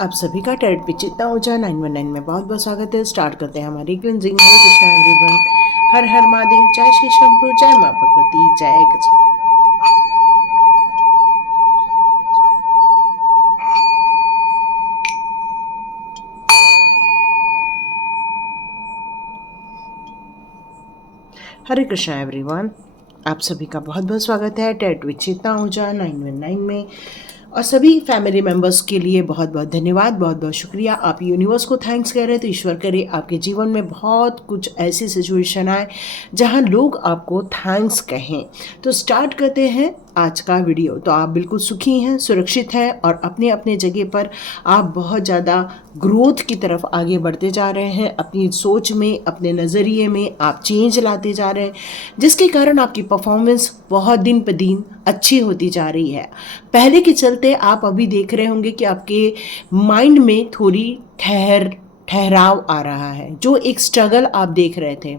आप सभी का टैरेट पे चेतना ऊर्जा 919 में बहुत बहुत स्वागत है। स्टार्ट करते हैं हमारी क्लिनजिंग। हरे कृष्णा एवरीवन, हर हर महादेव, जय श्री शंभू, जय माँ भगवती, जय गजा। हरे कृष्णा एवरीवन, आप सभी का बहुत बहुत स्वागत है टैरेट पे चेतना ऊर्जा 919 में। और सभी फैमिली मेम्बर्स के लिए बहुत बहुत धन्यवाद, बहुत बहुत शुक्रिया। आप यूनिवर्स को थैंक्स कह रहे हैं तो ईश्वर करे आपके जीवन में बहुत कुछ ऐसी सिचुएशन आए जहां लोग आपको थैंक्स कहें। तो स्टार्ट करते हैं आज का वीडियो। तो आप बिल्कुल सुखी हैं, सुरक्षित हैं और अपने अपने जगह पर आप बहुत ज़्यादा ग्रोथ की तरफ आगे बढ़ते जा रहे हैं। अपनी सोच में, अपने नज़रिए में आप चेंज लाते जा रहे हैं, जिसके कारण आपकी परफॉर्मेंस बहुत दिन पर दिन अच्छी होती जा रही है। पहले के चलते आप अभी देख रहे होंगे कि आपके माइंड में थोड़ी ठहराव आ रहा है। जो एक स्ट्रगल आप देख रहे थे,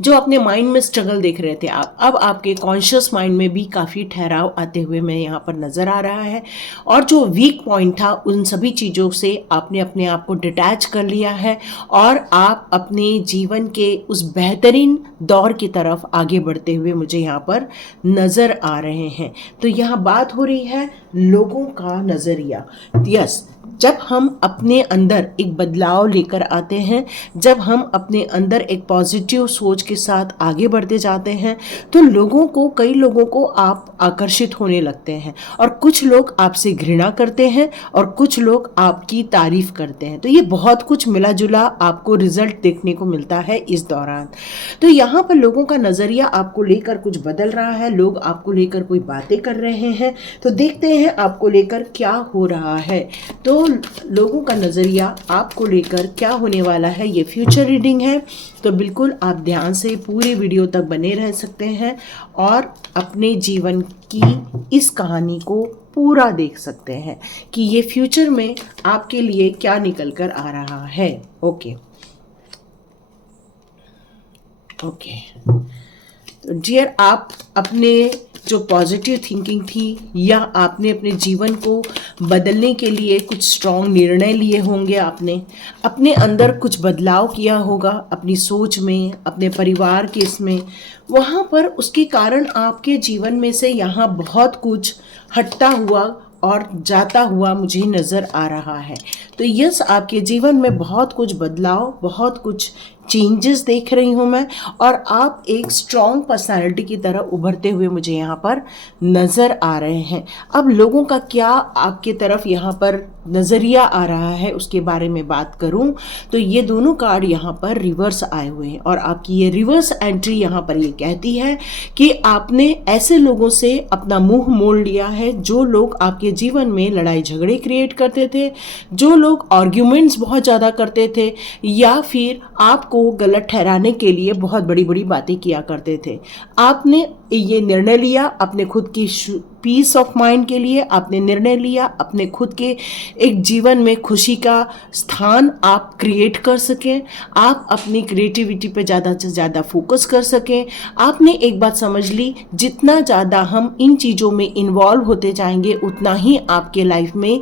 जो अपने माइंड में स्ट्रगल देख रहे थे आप, अब आपके कॉन्शियस माइंड में भी काफ़ी ठहराव आते हुए मैं यहाँ पर नज़र आ रहा है। और जो वीक पॉइंट था उन सभी चीज़ों से आपने अपने आप को डिटैच कर लिया है और आप अपने जीवन के उस बेहतरीन दौर की तरफ आगे बढ़ते हुए मुझे यहाँ पर नज़र आ रहे हैं। तो यहाँ बात हो रही है लोगों का नज़रिया। यस, जब हम अपने अंदर एक बदलाव लेकर आते हैं, जब हम अपने अंदर एक पॉजिटिव सोच के साथ आगे बढ़ते जाते हैं, तो कई लोगों को आप आकर्षित होने लगते हैं और कुछ लोग आपसे घृणा करते हैं और कुछ लोग आपकी तारीफ करते हैं। तो ये बहुत कुछ मिला जुला आपको रिजल्ट देखने को मिलता है इस दौरान। तो यहाँ पर लोगों का नज़रिया आपको लेकर कुछ बदल रहा है, लोग आपको लेकर कोई बातें कर रहे हैं। तो देखते हैं आपको लेकर क्या हो रहा है। तो लोगों का नज़रिया आपको लेकर क्या होने वाला है, ये फ्यूचर रीडिंग है। तो बिल्कुल आप ध्यान से पूरे वीडियो तक बने रह सकते हैं और अपने जीवन की इस कहानी को पूरा देख सकते हैं कि ये फ्यूचर में आपके लिए क्या निकल कर आ रहा है। ओके, तो डियर, आप अपने जो पॉजिटिव थिंकिंग थी या आपने अपने जीवन को बदलने के लिए कुछ स्ट्रॉन्ग निर्णय लिए होंगे, आपने अपने अंदर कुछ बदलाव किया होगा अपनी सोच में, अपने परिवार के इसमें, वहाँ पर उसके कारण आपके जीवन में से यहाँ बहुत कुछ हटता हुआ और जाता हुआ मुझे नज़र आ रहा है। तो यस, आपके जीवन में बहुत कुछ बदलाव, बहुत कुछ चेंजेस देख रही हूँ मैं और आप एक स्ट्रॉन्ग पर्सनालिटी की तरह उभरते हुए मुझे यहाँ पर नज़र आ रहे हैं। अब लोगों का क्या आपकी तरफ यहाँ पर नज़रिया आ रहा है उसके बारे में बात करूँ तो ये दोनों कार्ड यहाँ पर रिवर्स आए हुए हैं और आपकी ये रिवर्स एंट्री यहाँ पर ये कहती है कि आपने ऐसे लोगों से अपना मुंह मोड़ लिया है जो लोग आपके जीवन में लड़ाई झगड़े क्रिएट करते थे, जो लोग आर्ग्यूमेंट्स बहुत ज़्यादा करते थे या फिर आपको गलत ठहराने के लिए बहुत बड़ी बड़ी बातें किया करते थे। आपने ये निर्णय लिया अपने खुद की पीस ऑफ माइंड के लिए, आपने निर्णय लिया अपने खुद के एक जीवन में खुशी का स्थान आप क्रिएट कर सकें, आप अपनी क्रिएटिविटी पे ज़्यादा से ज़्यादा फोकस कर सकें। आपने एक बात समझ ली, जितना ज़्यादा हम इन चीज़ों में इन्वॉल्व होते जाएंगे उतना ही आपके लाइफ में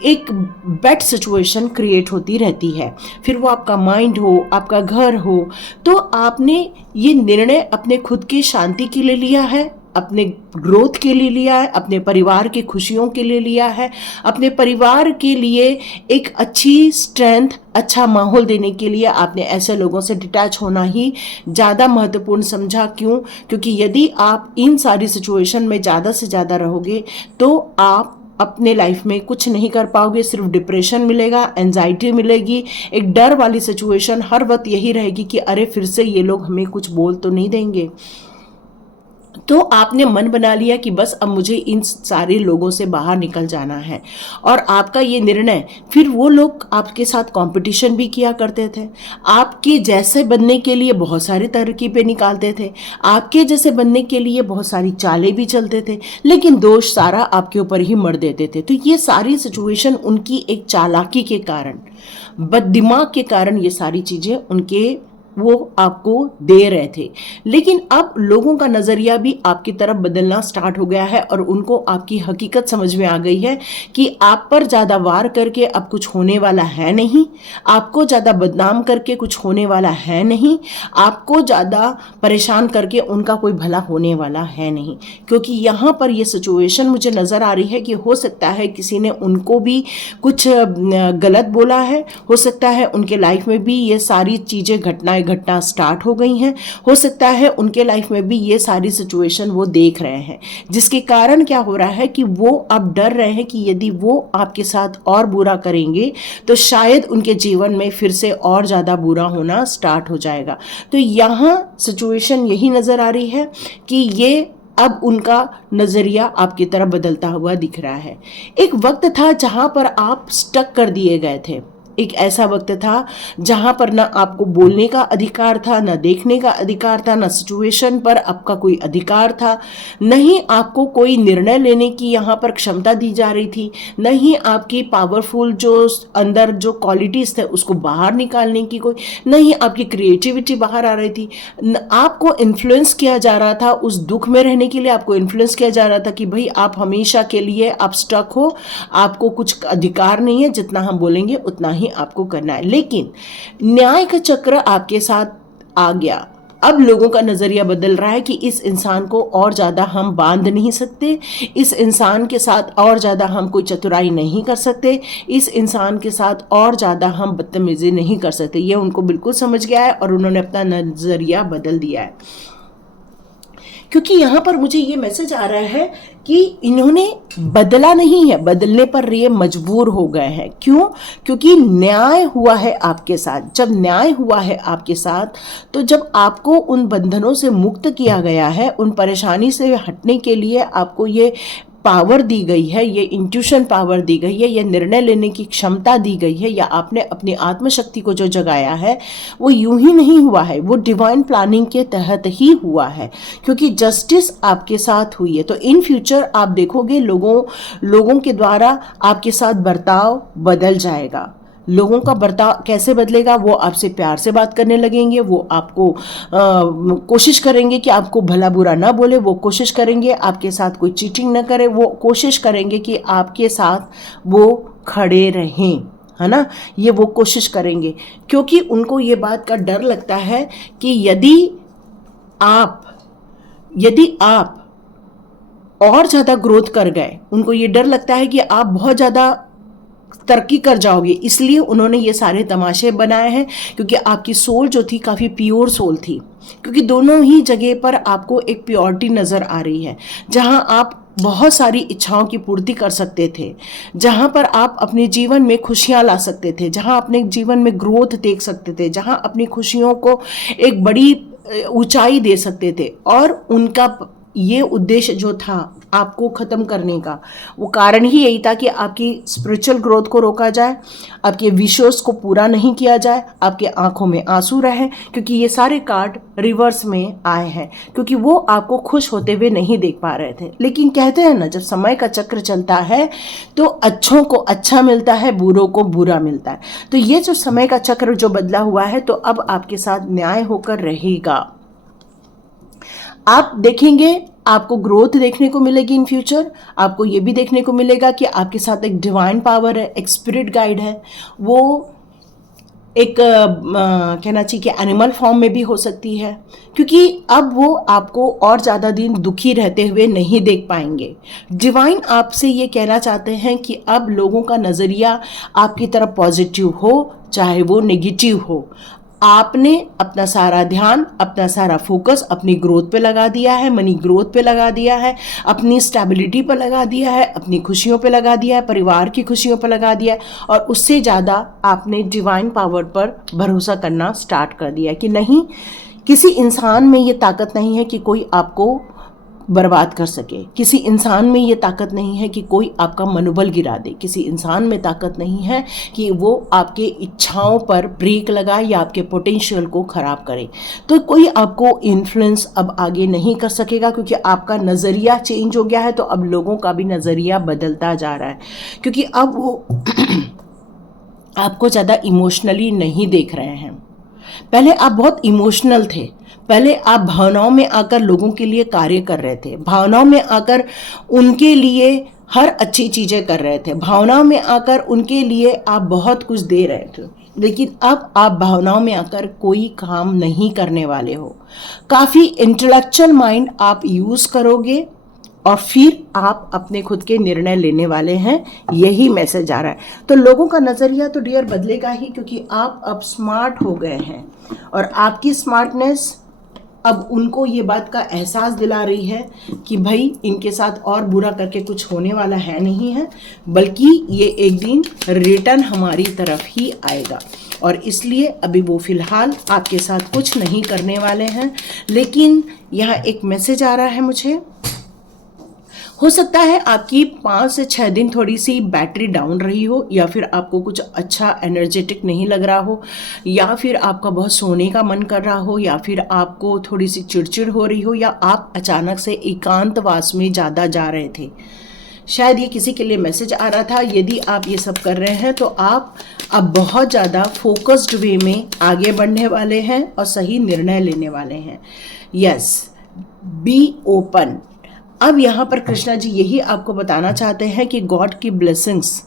एक बेड सिचुएशन क्रिएट होती रहती है। फिर वो आपका माइंड हो, आपका घर हो। तो आपने ये निर्णय अपने खुद की शांति के लिए लिया है, अपने ग्रोथ के लिए लिया है, अपने परिवार की खुशियों के लिए लिया है, अपने परिवार के लिए एक अच्छी स्ट्रेंथ, अच्छा माहौल देने के लिए आपने ऐसे लोगों से डिटैच होना ही ज़्यादा महत्वपूर्ण समझा। क्यों? क्योंकि यदि आप इन सारी सिचुएशन में ज़्यादा से ज़्यादा रहोगे तो आप अपने लाइफ में कुछ नहीं कर पाओगे, सिर्फ डिप्रेशन मिलेगा, एंजाइटी मिलेगी, एक डर वाली सिचुएशन हर वक्त यही रहेगी कि अरे फिर से ये लोग हमें कुछ बोल तो नहीं देंगे। तो आपने मन बना लिया कि बस अब मुझे इन सारे लोगों से बाहर निकल जाना है और आपका ये निर्णय, फिर वो लोग आपके साथ कंपटीशन भी किया करते थे, आपके जैसे बनने के लिए बहुत सारी तरकीबें निकालते थे, आपके जैसे बनने के लिए बहुत सारी चालें भी चलते थे, लेकिन दोष सारा आपके ऊपर ही मर देते थे। तो ये सारी सिचुएशन उनकी एक चालाकी के कारण, बददिमाग के कारण ये सारी चीज़ें उनके वो आपको दे रहे थे। लेकिन अब लोगों का नज़रिया भी आपकी तरफ बदलना स्टार्ट हो गया है और उनको आपकी हकीकत समझ में आ गई है कि आप पर ज़्यादा वार करके अब कुछ होने वाला है नहीं, आपको ज़्यादा बदनाम करके कुछ होने वाला है नहीं, आपको ज़्यादा परेशान करके उनका कोई भला होने वाला है नहीं। क्योंकि यहाँ पर ये सिचुएशन मुझे नज़र आ रही है कि हो सकता है किसी ने उनको भी कुछ गलत बोला है, हो सकता है उनके लाइफ में भी ये सारी चीज़ें घटनाएं घटना स्टार्ट हो गई हैं, हो सकता है उनके लाइफ में भी ये सारी सिचुएशन वो देख रहे हैं, जिसके कारण क्या हो रहा है कि वो अब डर रहे हैं कि यदि वो आपके साथ और बुरा करेंगे तो शायद उनके जीवन में फिर से और ज़्यादा बुरा होना स्टार्ट हो जाएगा। तो यहाँ सिचुएशन यही नज़र आ रही है कि ये अब उनका नज़रिया आपकी तरफ बदलता हुआ दिख रहा है। एक वक्त था जहाँ पर आप स्टक कर दिए गए थे, एक ऐसा वक्त था जहाँ पर ना आपको बोलने का अधिकार था, ना देखने का अधिकार था, ना सिचुएशन पर आपका कोई अधिकार था, नहीं आपको कोई निर्णय लेने की यहाँ पर क्षमता दी जा रही थी, नहीं आपकी पावरफुल जो अंदर जो क्वालिटीज़ थे उसको बाहर निकालने की कोई, नहीं आपकी क्रिएटिविटी बाहर आ रही थी, आपको इन्फ्लुएंस किया जा रहा था उस दुख में रहने के लिए, आपको इन्फ्लुएंस किया जा रहा था कि भाई आप हमेशा के लिए आप स्टक हो, आपको कुछ अधिकार नहीं है, जितना हम बोलेंगे उतना ही आपको करना है। लेकिन न्याय का चक्र आपके साथ आ गया। अब लोगों का नजरिया बदल रहा है कि इस इंसान को और ज्यादा हम बांध नहीं सकते, इस इंसान के साथ और ज्यादा हम कोई चतुराई नहीं कर सकते, इस इंसान के साथ और ज्यादा हम बदतमीजी नहीं कर सकते। ये उनको बिल्कुल समझ गया है और उन्होंने अपना नजरिया बदल दिया है। क्योंकि यहाँ पर मुझे ये मैसेज आ रहा है कि इन्होंने बदला नहीं है, बदलने पर ये मजबूर हो गए हैं। क्यों? क्योंकि न्याय हुआ है आपके साथ। जब न्याय हुआ है आपके साथ तो जब आपको उन बंधनों से मुक्त किया गया है, उन परेशानी से हटने के लिए आपको ये पावर दी गई है, ये इंट्यूशन पावर दी गई है, ये निर्णय लेने की क्षमता दी गई है, या आपने अपनी आत्मशक्ति को जो जगाया है वो यूं ही नहीं हुआ है, वो डिवाइन प्लानिंग के तहत ही हुआ है, क्योंकि जस्टिस आपके साथ हुई है। तो इन फ्यूचर आप देखोगे लोगों के द्वारा आपके साथ बर्ताव बदल जाएगा। लोगों का बर्ताव कैसे बदलेगा? वो आपसे प्यार से बात करने लगेंगे, वो आपको कोशिश करेंगे कि आपको भला बुरा ना बोले, वो कोशिश करेंगे आपके साथ कोई चीटिंग ना करे, वो कोशिश करेंगे कि आपके साथ वो खड़े रहें, है ना। ये वो कोशिश करेंगे क्योंकि उनको ये बात का डर लगता है कि यदि आप और ज़्यादा ग्रोथ कर गए, उनको ये डर लगता है कि आप बहुत ज़्यादा तरक्की कर जाओगे, इसलिए उन्होंने ये सारे तमाशे बनाए हैं। क्योंकि आपकी सोल जो थी काफ़ी प्योर सोल थी, क्योंकि दोनों ही जगह पर आपको एक प्योरिटी नज़र आ रही है, जहां आप बहुत सारी इच्छाओं की पूर्ति कर सकते थे, जहां पर आप अपने जीवन में खुशियां ला सकते थे, जहां अपने जीवन में ग्रोथ देख सकते थे, जहां अपनी खुशियों को एक बड़ी ऊंचाई दे सकते थे। और उनका ये उद्देश्य जो था आपको ख़त्म करने का, वो कारण ही यही था कि आपकी स्पिरिचुअल ग्रोथ को रोका जाए, आपके विशेष को पूरा नहीं किया जाए, आपके आंखों में आंसू रहे। क्योंकि ये सारे कार्ड रिवर्स में आए हैं, क्योंकि वो आपको खुश होते हुए नहीं देख पा रहे थे। लेकिन कहते हैं ना, जब समय का चक्र चलता है तो अच्छों को अच्छा मिलता है, बुरों को बुरा मिलता है। तो ये जो समय का चक्र जो बदला हुआ है, तो अब आपके साथ न्याय होकर रहेगा। आप देखेंगे, आपको ग्रोथ देखने को मिलेगी इन फ्यूचर। आपको ये भी देखने को मिलेगा कि आपके साथ एक डिवाइन पावर है, एक स्पिरिट गाइड है। वो एक कहना चाहिए कि एनिमल फॉर्म में भी हो सकती है, क्योंकि अब वो आपको और ज़्यादा दिन दुखी रहते हुए नहीं देख पाएंगे। डिवाइन आपसे ये कहना चाहते हैं कि अब लोगों का नज़रिया आपकी तरफ पॉजिटिव हो, चाहे वो नेगेटिव हो। आपने अपना सारा ध्यान, अपना सारा फोकस अपनी ग्रोथ पे लगा दिया है, मनी ग्रोथ पे लगा दिया है, अपनी स्टेबिलिटी पे लगा दिया है, अपनी खुशियों पे लगा दिया है, परिवार की खुशियों पे लगा दिया है, और उससे ज़्यादा आपने डिवाइन पावर पर भरोसा करना स्टार्ट कर दिया है कि नहीं, किसी इंसान में ये ताकत नहीं है कि कोई आपको बर्बाद कर सके, किसी इंसान में ये ताकत नहीं है कि कोई आपका मनोबल गिरा दे, किसी इंसान में ताकत नहीं है कि वो आपके इच्छाओं पर ब्रेक लगाए या आपके पोटेंशियल को ख़राब करे। तो कोई आपको इन्फ्लुएंस अब आगे नहीं कर सकेगा, क्योंकि आपका नज़रिया चेंज हो गया है। तो अब लोगों का भी नज़रिया बदलता जा रहा है, क्योंकि अब वो आपको ज़्यादा इमोशनली नहीं देख रहे हैं, पहले आप बहुत इमोशनल थे, पहले आप भावनाओं में आकर लोगों के लिए कार्य कर रहे थे, भावनाओं में आकर उनके लिए हर अच्छी चीज़ें कर रहे थे, भावनाओं में आकर उनके लिए आप बहुत कुछ दे रहे थे। लेकिन अब आप भावनाओं में आकर कोई काम नहीं करने वाले हो। काफ़ी इंटेलेक्चुअल माइंड आप यूज़ करोगे और फिर आप अपने खुद के निर्णय लेने वाले हैं, यही मैसेज आ रहा है। तो लोगों का नज़रिया तो डियर बदलेगा ही, क्योंकि आप अब स्मार्ट हो गए हैं और आपकी स्मार्टनेस अब उनको ये बात का एहसास दिला रही है कि भाई इनके साथ और बुरा करके कुछ होने वाला है नहीं है, बल्कि ये एक दिन रिटर्न हमारी तरफ ही आएगा। और इसलिए अभी वो फिलहाल आपके साथ कुछ नहीं करने वाले हैं। लेकिन यहाँ एक मैसेज आ रहा है मुझे, हो सकता है आपकी 5 से 6 दिन थोड़ी सी बैटरी डाउन रही हो, या फिर आपको कुछ अच्छा एनर्जेटिक नहीं लग रहा हो, या फिर आपका बहुत सोने का मन कर रहा हो, या फिर आपको थोड़ी सी चिड़चिड़ हो रही हो, या आप अचानक से एकांतवास में ज़्यादा जा रहे थे। शायद ये किसी के लिए मैसेज आ रहा था। यदि आप ये सब कर रहे हैं तो आप अब बहुत ज़्यादा फोकस्ड वे में आगे बढ़ने वाले हैं और सही निर्णय लेने वाले हैं। Yes, be open. अब यहाँ पर कृष्णा जी यही आपको बताना चाहते हैं कि गॉड की ब्लेसिंग्स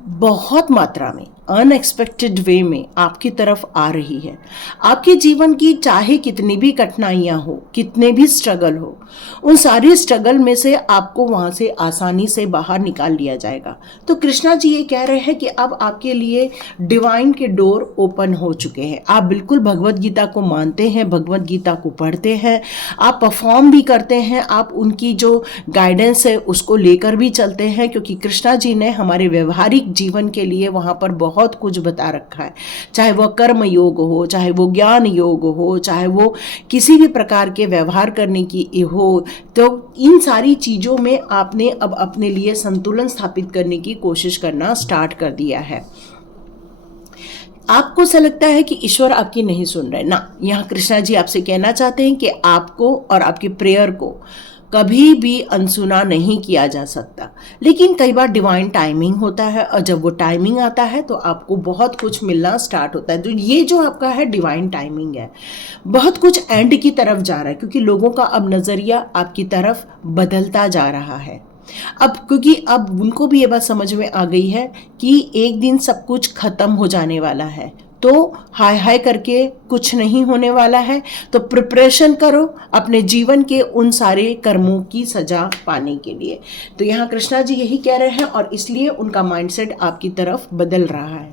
बहुत मात्रा में अनएक्सपेक्टेड वे में आपकी तरफ आ रही है। आपके जीवन की चाहे कितनी भी कठिनाइयाँ हो, कितने भी स्ट्रगल हो, उन सारी स्ट्रगल में से आपको वहाँ से आसानी से बाहर निकाल लिया जाएगा। तो कृष्णा जी ये कह रहे हैं कि अब आपके लिए डिवाइन के डोर ओपन हो चुके हैं। आप बिल्कुल भगवत गीता को मानते हैं, भगवत गीता को पढ़ते हैं, आप परफॉर्म भी करते हैं, आप उनकी जो गाइडेंस है उसको लेकर भी चलते हैं, क्योंकि कृष्णा जी ने हमारे व्यवहारिक जीवन के लिए वहाँ पर बहुत कुछ बता रखा है। चाहे वो कर्म योग हो, चाहे वो ज्ञान योग हो, चाहे वो किसी भी प्रकार के व्यवहार करने की हो, तो इन सारी चीज़ों में आपने अब अपने लिए संतुलन स्थापित करने की कोशिश करना स्टार्ट कर दिया है। आपको ऐसा लगता है कि ईश्वर आपकी नहीं सुन रहे ना, यहाँ कृष्णा जी आपसे कहना चाहते हैं कि आपको और आपकी प्रेयर को कभी भी अनसुना नहीं किया जा सकता। लेकिन कई बार डिवाइन टाइमिंग होता है, और जब वो टाइमिंग आता है तो आपको बहुत कुछ मिलना स्टार्ट होता है। तो ये जो आपका है डिवाइन टाइमिंग है, बहुत कुछ एंड की तरफ जा रहा है, क्योंकि लोगों का अब नज़रिया आपकी तरफ बदलता जा रहा है। अब क्योंकि अब उनको भी ये बात समझ में आ गई है कि एक दिन सब कुछ खत्म हो जाने वाला है, तो हाय हाय करके कुछ नहीं होने वाला है। तो प्रिपरेशन करो अपने जीवन के उन सारे कर्मों की सजा पाने के लिए। तो यहाँ कृष्णा जी यही कह रहे हैं, और इसलिए उनका माइंडसेट आपकी तरफ बदल रहा है।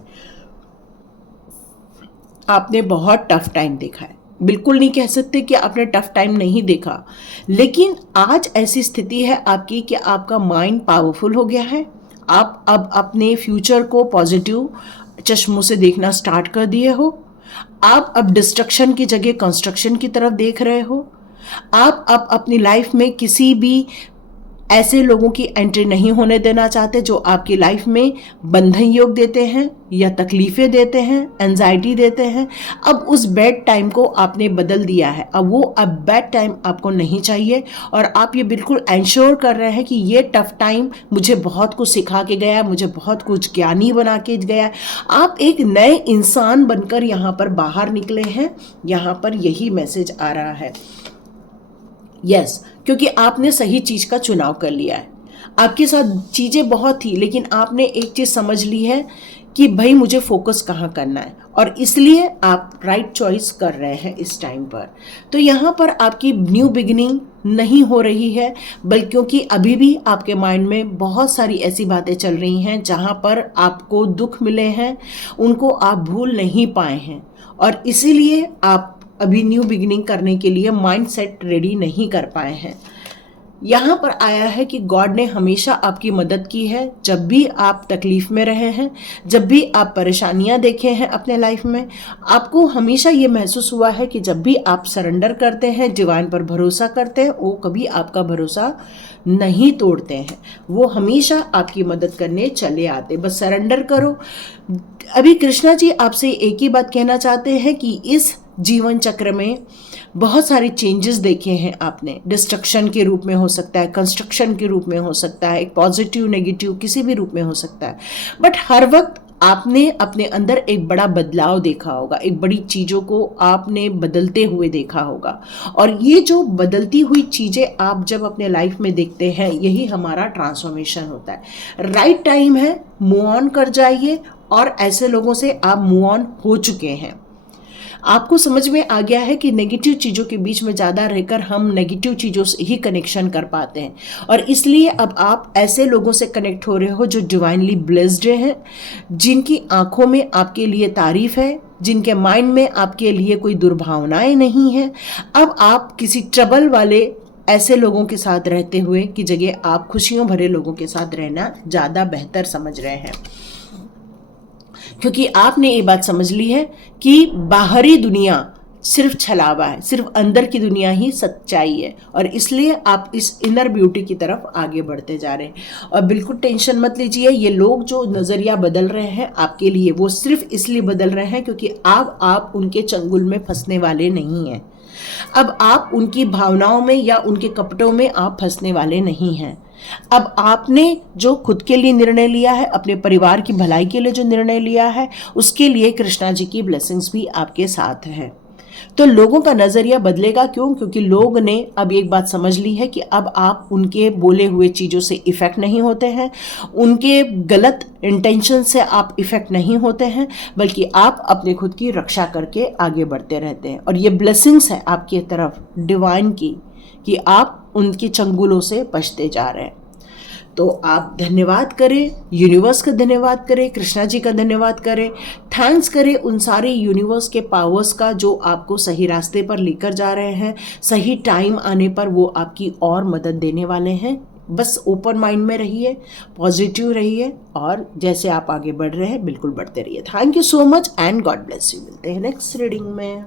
आपने बहुत टफ टाइम देखा है, बिल्कुल नहीं कह सकते कि आपने टफ टाइम नहीं देखा, लेकिन आज ऐसी स्थिति है आपकी कि आपका माइंड पावरफुल हो गया है। आप अब अपने फ्यूचर को पॉजिटिव चश्मों से देखना स्टार्ट कर दिए हो। आप अब डिस्ट्रक्शन की जगह कंस्ट्रक्शन की तरफ देख रहे हो। आप अब अपनी लाइफ में किसी भी ऐसे लोगों की एंट्री नहीं होने देना चाहते जो आपकी लाइफ में बंधन योग देते हैं या तकलीफ़ें देते हैं, एंजाइटी देते हैं। अब उस बैड टाइम को आपने बदल दिया है। अब बैड टाइम आपको नहीं चाहिए, और आप ये बिल्कुल एंश्योर कर रहे हैं कि ये टफ टाइम मुझे बहुत कुछ सिखा के गया है, मुझे बहुत कुछ ज्ञानी बना के गया है। आप एक नए इंसान बनकर यहाँ पर बाहर निकले हैं, यहाँ पर यही मैसेज आ रहा है। यस, क्योंकि आपने सही चीज़ का चुनाव कर लिया है। आपके साथ चीज़ें बहुत थी, लेकिन आपने एक चीज़ समझ ली है कि भाई मुझे फोकस कहाँ करना है, और इसलिए आप राइट चॉइस कर रहे हैं इस टाइम पर। तो यहाँ पर आपकी न्यू बिगिनिंग नहीं हो रही है, बल्कि क्योंकि अभी भी आपके माइंड में बहुत सारी ऐसी बातें चल रही हैं जहाँ पर आपको दुख मिले हैं, उनको आप भूल नहीं पाए हैं, और इसीलिए आप अभी न्यू बिगिनिंग करने के लिए माइंडसेट रेडी नहीं कर पाए हैं। यहाँ पर आया है कि गॉड ने हमेशा आपकी मदद की है, जब भी आप तकलीफ में रहे हैं, जब भी आप परेशानियाँ देखे हैं अपने लाइफ में। आपको हमेशा ये महसूस हुआ है कि जब भी आप सरेंडर करते हैं, डिवाइन पर भरोसा करते हैं, वो कभी आपका भरोसा नहीं तोड़ते हैं, वो हमेशा आपकी मदद करने चले आते। बस सरेंडर करो। अभी कृष्णा जी आपसे एक ही बात कहना चाहते हैं कि इस जीवन चक्र में बहुत सारे चेंजेस देखे हैं आपने। डिस्ट्रक्शन के रूप में हो सकता है, कंस्ट्रक्शन के रूप में हो सकता है, एक पॉजिटिव नेगेटिव किसी भी रूप में हो सकता है, बट हर वक्त आपने अपने अंदर एक बड़ा बदलाव देखा होगा, एक बड़ी चीज़ों को आपने बदलते हुए देखा होगा। और ये जो बदलती हुई चीज़ें आप जब अपने लाइफ में देखते हैं, यही हमारा ट्रांसफॉर्मेशन होता है। राइट टाइम है, मूव ऑन कर जाइए, और ऐसे लोगों से आप मूव ऑन हो चुके हैं। आपको समझ में आ गया है कि नेगेटिव चीज़ों के बीच में ज़्यादा रहकर हम नेगेटिव चीज़ों से ही कनेक्शन कर पाते हैं, और इसलिए अब आप ऐसे लोगों से कनेक्ट हो रहे हो जो डिवाइनली ब्लेस्ड हैं, जिनकी आंखों में आपके लिए तारीफ है, जिनके माइंड में आपके लिए कोई दुर्भावनाएं नहीं है। अब आप किसी ट्रबल वाले ऐसे लोगों के साथ रहते हुए की जगह आप खुशियों भरे लोगों के साथ रहना ज़्यादा बेहतर समझ रहे हैं, क्योंकि आपने ये बात समझ ली है कि बाहरी दुनिया सिर्फ छलावा है, सिर्फ अंदर की दुनिया ही सच्चाई है, और इसलिए आप इस इनर ब्यूटी की तरफ आगे बढ़ते जा रहे हैं। और बिल्कुल टेंशन मत लीजिए, ये लोग जो नज़रिया बदल रहे हैं आपके लिए, वो सिर्फ इसलिए बदल रहे हैं क्योंकि अब आप उनके चंगुल में फंसने वाले नहीं हैं। अब आप उनकी भावनाओं में या उनके कपटों में आप फंसने वाले नहीं हैं। अब आपने जो खुद के लिए निर्णय लिया है, अपने परिवार की भलाई के लिए जो निर्णय लिया है, उसके लिए कृष्णा जी की ब्लेसिंग्स भी आपके साथ है। तो लोगों का नज़रिया बदलेगा, क्यों? क्योंकि लोग ने अब एक बात समझ ली है कि अब आप उनके बोले हुए चीज़ों से इफ़ेक्ट नहीं होते हैं, उनके गलत इंटेंशन से आप इफ़ेक्ट नहीं होते हैं, बल्कि आप अपने खुद की रक्षा करके आगे बढ़ते रहते हैं। और ये ब्लेसिंग्स है आपकी तरफ डिवाइन की, कि आप उनकी चंगुलों से बचते जा रहे हैं। तो आप धन्यवाद करें, यूनिवर्स का धन्यवाद करें, कृष्णा जी का धन्यवाद करें, थैंक्स करें उन सारे यूनिवर्स के पावर्स का जो आपको सही रास्ते पर लेकर जा रहे हैं। सही टाइम आने पर वो आपकी और मदद देने वाले हैं। बस ओपन माइंड में रहिए, पॉजिटिव रहिए, और जैसे आप आगे बढ़ रहे हैं बिल्कुल बढ़ते रहिए। Thank you so much and God bless you. मिलते हैं नेक्स्ट रीडिंग में।